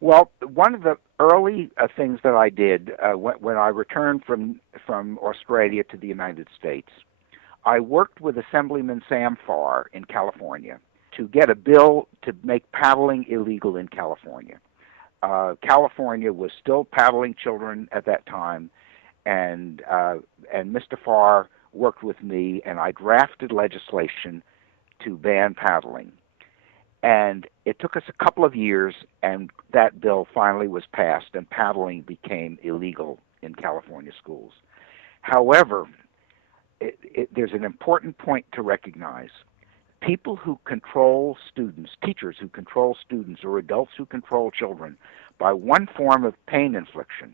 Well, one of the early things that I did when I returned from Australia to the United States, I worked with Assemblyman Sam Farr in California to get a bill to make paddling illegal in California. California was still paddling children at that time, and Mr. Farr worked with me, and I drafted legislation to ban paddling. And it took us a couple of years, and that bill finally was passed, and paddling became illegal in California schools. However, there's an important point to recognize. People who control students, teachers who control students, or adults who control children by one form of pain infliction,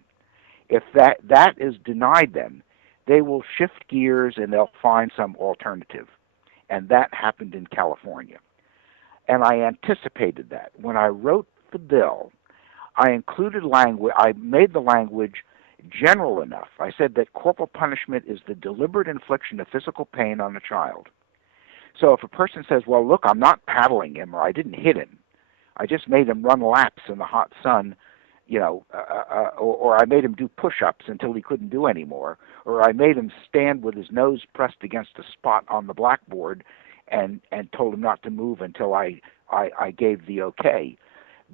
if that is denied them, they will shift gears and they'll find some alternative. And that happened in California. And I anticipated that. When I wrote the bill, I included language, I made the language general enough. I said that corporal punishment is the deliberate infliction of physical pain on a child. So if a person says, well, look, I'm not paddling him, or I didn't hit him, I just made him run laps in the hot sun, or I made him do push-ups until he couldn't do anymore, or I made him stand with his nose pressed against a spot on the blackboard and told him not to move until I gave the okay.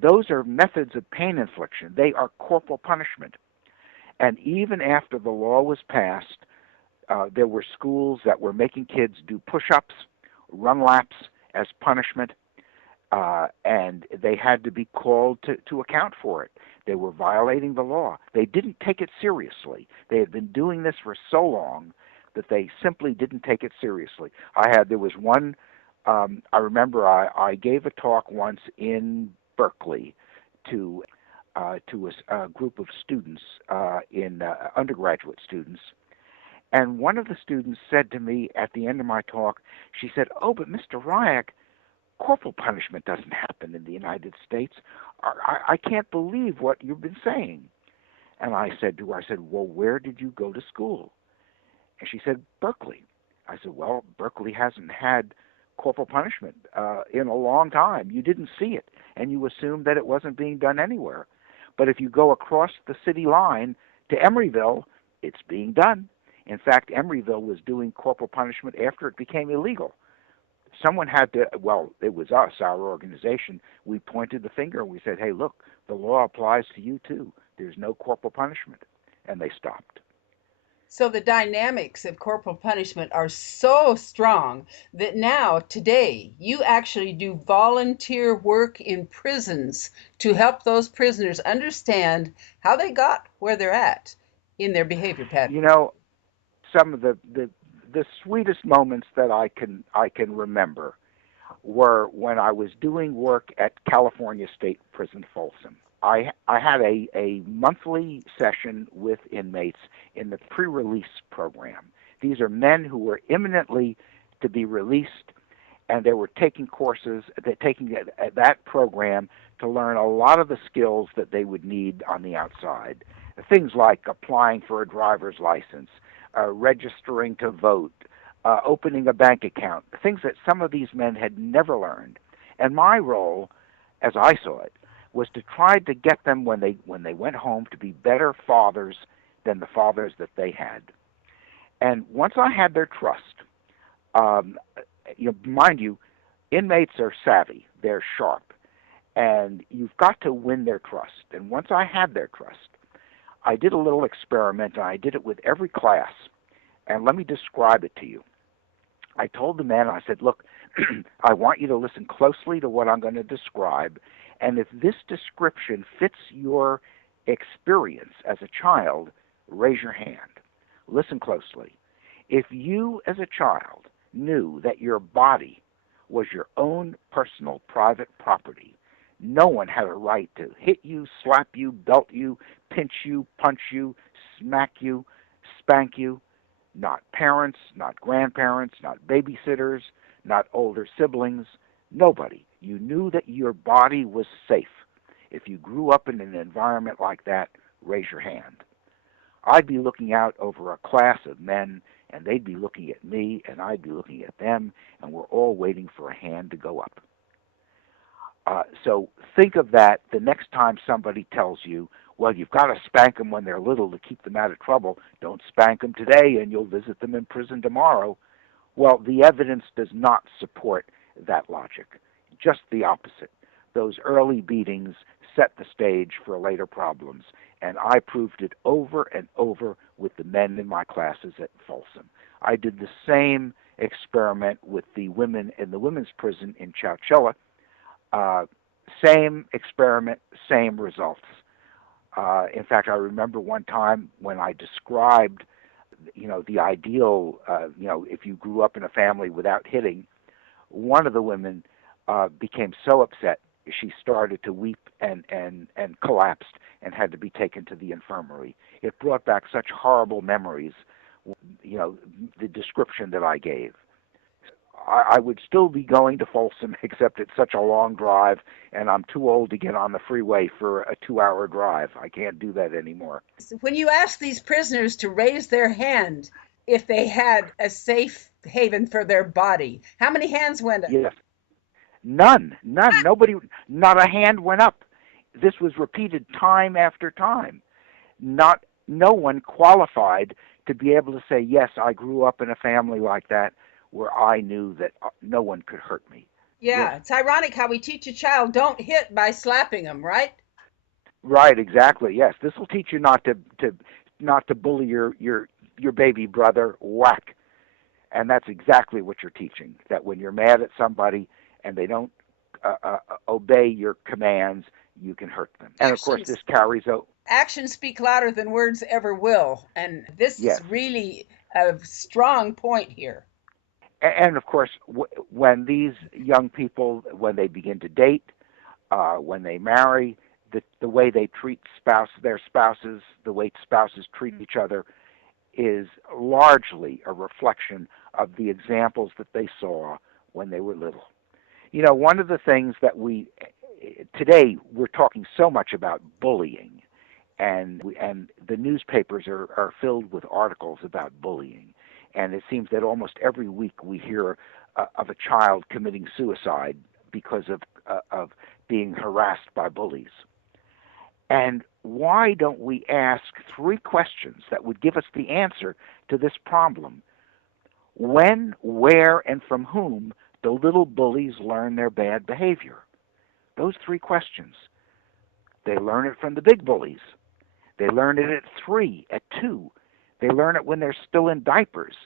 Those are methods of pain infliction. They are corporal punishment. And even after the law was passed, there were schools that were making kids do push-ups, run laps as punishment, and they had to be called to account for it. They were violating the law. They didn't take it seriously. They had been doing this for so long that they simply didn't take it seriously. There was one, I remember I gave a talk once in Berkeley to a group of students, undergraduate students, and one of the students said to me at the end of my talk, she said, "Oh, but Mr. Riak, corporal punishment doesn't happen in the United States. I can't believe what you've been saying." And I said to her, well, where did you go to school? And she said, Berkeley. I said, well, Berkeley hasn't had corporal punishment in a long time. You didn't see it, and you assumed that it wasn't being done anywhere. But if you go across the city line to Emeryville, it's being done. In fact, Emeryville was doing corporal punishment after it became illegal. Someone had to, well, it was us, our organization. We pointed the finger and we said, hey, look, the law applies to you too. There's no corporal punishment. And they stopped. So the dynamics of corporal punishment are so strong that now, today, you actually do volunteer work in prisons to help those prisoners understand how they got where they're at in their behavior pattern. Some of the sweetest moments that I can remember were when I was doing work at California State Prison Folsom. I had a monthly session with inmates in the pre-release program. These are men who were imminently to be released, and they were taking courses, taking that program to learn a lot of the skills that they would need on the outside. Things like applying for a driver's license, registering to vote, opening a bank account, things that some of these men had never learned. And my role, as I saw it, was to try to get them when they went home to be better fathers than the fathers that they had. And once I had their trust, mind you, inmates are savvy, they're sharp, and you've got to win their trust. And once I had their trust, I did a little experiment, and I did it with every class. And let me describe it to you. I told the men, I said, look, I want you to listen closely to what I'm going to describe, and if this description fits your experience as a child, raise your hand. Listen closely. If you, as a child, knew that your body was your own personal private property, no one had a right to hit you, slap you, belt you, pinch you, punch you, smack you, spank you. Not parents, not grandparents, not babysitters, not older siblings, nobody. You knew that your body was safe. If you grew up in an environment like that, raise your hand. I'd be looking out over a class of men, and they'd be looking at me, and I'd be looking at them, and we're all waiting for a hand to go up. So think of that the next time somebody tells you, well, you've got to spank them when they're little to keep them out of trouble. Don't spank them today and you'll visit them in prison tomorrow. Well, the evidence does not support that logic. Just the opposite. Those early beatings set the stage for later problems, and I proved it over and over with the men in my classes at Folsom. I did the same experiment with the women in the women's prison in Chowchilla. Same experiment, same results. In fact, I remember one time when I described, the ideal, if you grew up in a family without hitting, one of the women became so upset she started to weep and collapsed and had to be taken to the infirmary. It brought back such horrible memories, the description that I gave. I would still be going to Folsom, except it's such a long drive, and I'm too old to get on the freeway for a 2-hour drive. I can't do that anymore. When you ask these prisoners to raise their hand if they had a safe haven for their body, how many hands went up? Yes. None. Nobody, not a hand went up. This was repeated time after time. No one qualified to be able to say, yes, I grew up in a family like that where I knew that no one could hurt me. Yeah, it's ironic how we teach a child don't hit by slapping them, right? Right, exactly. Yes, this will teach you not to bully your baby brother. Whack. And that's exactly what you're teaching. That when you're mad at somebody and they don't obey your commands, you can hurt them. And of course, this carries out. Actions speak louder than words ever will, and this Yes. is really a strong point here. And of course, when these young people, when they begin to date, when they marry, the way they treat their spouses, the way spouses treat each other, is largely a reflection of the examples that they saw when they were little. One of the things that today we're talking so much about bullying, and the newspapers are filled with articles about bullying. And it seems that almost every week we hear of a child committing suicide because of being harassed by bullies. And why don't we ask 3 questions that would give us the answer to this problem? When, where, and from whom the little bullies learn their bad behavior? Those 3 questions. They learn it from the big bullies. They learn it at 3, at 2. They learn it when they're still in diapers.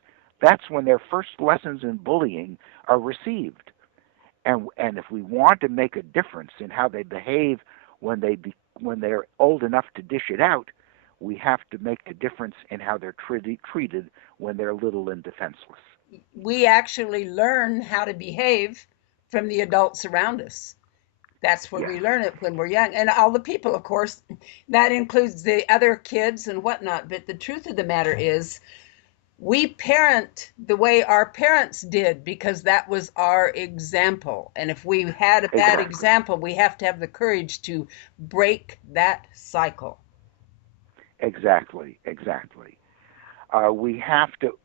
That's when their first lessons in bullying are received. And if we want to make a difference in how they behave when they're old enough to dish it out, we have to make a difference in how they're treated when they're little and defenseless. We actually learn how to behave from the adults around us. That's where we learn it when we're young. And all the people, of course, that includes the other kids and whatnot. But the truth of the matter is, we parent the way our parents did because that was our example. And if we had a bad example, we have to have the courage to break that cycle. Exactly. We have to,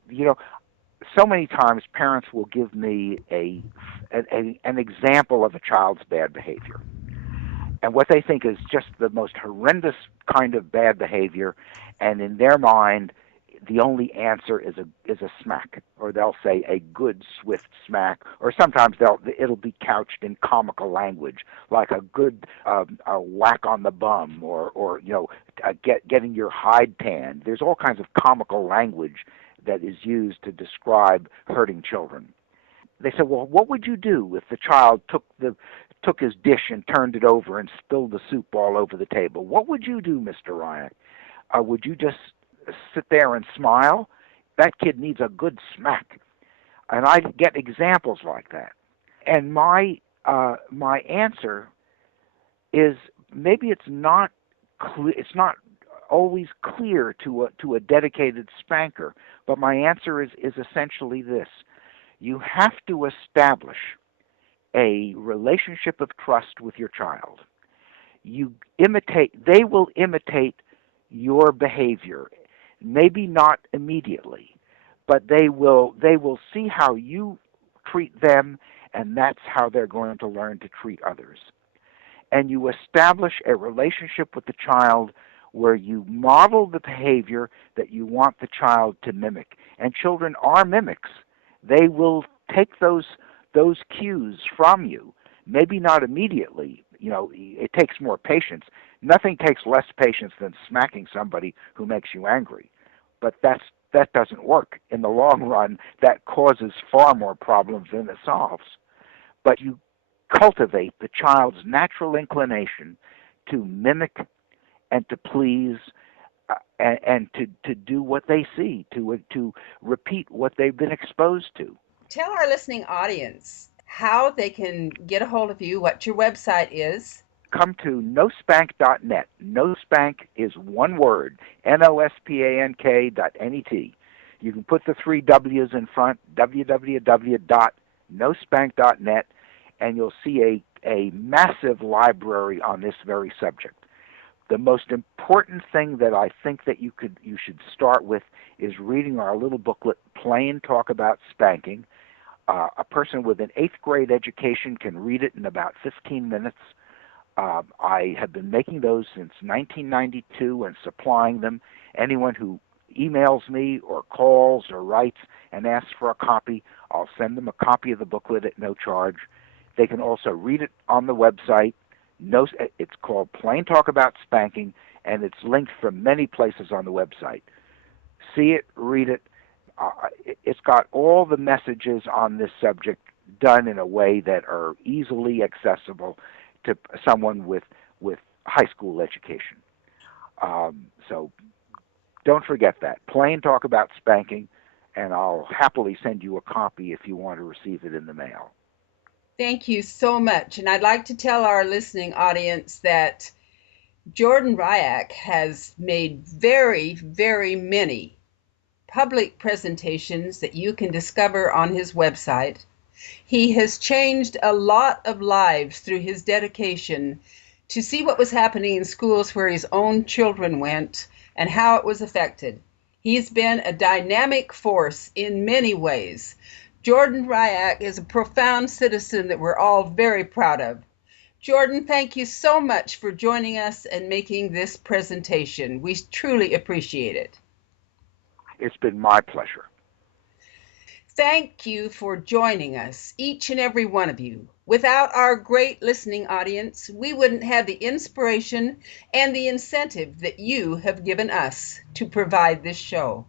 so many times parents will give me an example of a child's bad behavior. And what they think is just the most horrendous kind of bad behavior, and in their mind, the only answer is a smack, or they'll say a good swift smack, or sometimes it'll be couched in comical language, like a good a whack on the bum, or getting your hide tanned. There's all kinds of comical language that is used to describe hurting children. They said, well, what would you do if the child took his dish and turned it over and spilled the soup all over the table? What would you do, Mr. Riak? Would you just sit there and smile? That kid needs a good smack. And I get examples like that. And my answer is, maybe it's not always clear to a dedicated spanker, but my answer is essentially this: you have to establish a relationship of trust with your child. They will imitate your behavior. Maybe not immediately, but they will see how you treat them, and that's how they're going to learn to treat others. and you establish a relationship with the child where you model the behavior that you want the child to mimic. And children are mimics. They will take those cues from you. Maybe not immediately. It takes more patience. Nothing takes less patience than smacking somebody who makes you angry. But that doesn't work. In the long run, that causes far more problems than it solves. But you cultivate the child's natural inclination to mimic and to please, and to do what they see, to repeat what they've been exposed to. Tell our listening audience how they can get a hold of you, what your website is. Come to nospank.net. Nospank is one word, nospank.net. You can put the three W's in front, www.nospank.net, and you'll see a massive library on this very subject. The most important thing that I think that you should start with is reading our little booklet, Plain Talk About Spanking. A person with an 8th grade education can read it in about 15 minutes. I have been making those since 1992 and supplying them. Anyone who emails me or calls or writes and asks for a copy, I'll send them a copy of the booklet at no charge. They can also read it on the website. It's called Plain Talk About Spanking, and it's linked from many places on the website. See it, read it. It's got all the messages on this subject done in a way that are easily accessible to someone with high school education. So don't forget that. Plain Talk About Spanking, and I'll happily send you a copy if you want to receive it in the mail. Thank you so much. And I'd like to tell our listening audience that Jordan Riak has made very, very many public presentations that you can discover on his website. He has changed a lot of lives through his dedication to see what was happening in schools where his own children went and how it was affected. He's been a dynamic force in many ways. Jordan Riak is a profound citizen that we're all very proud of. Jordan, thank you so much for joining us and making this presentation. We truly appreciate it. It's been my pleasure. Thank you for joining us, each and every one of you. Without our great listening audience, we wouldn't have the inspiration and the incentive that you have given us to provide this show.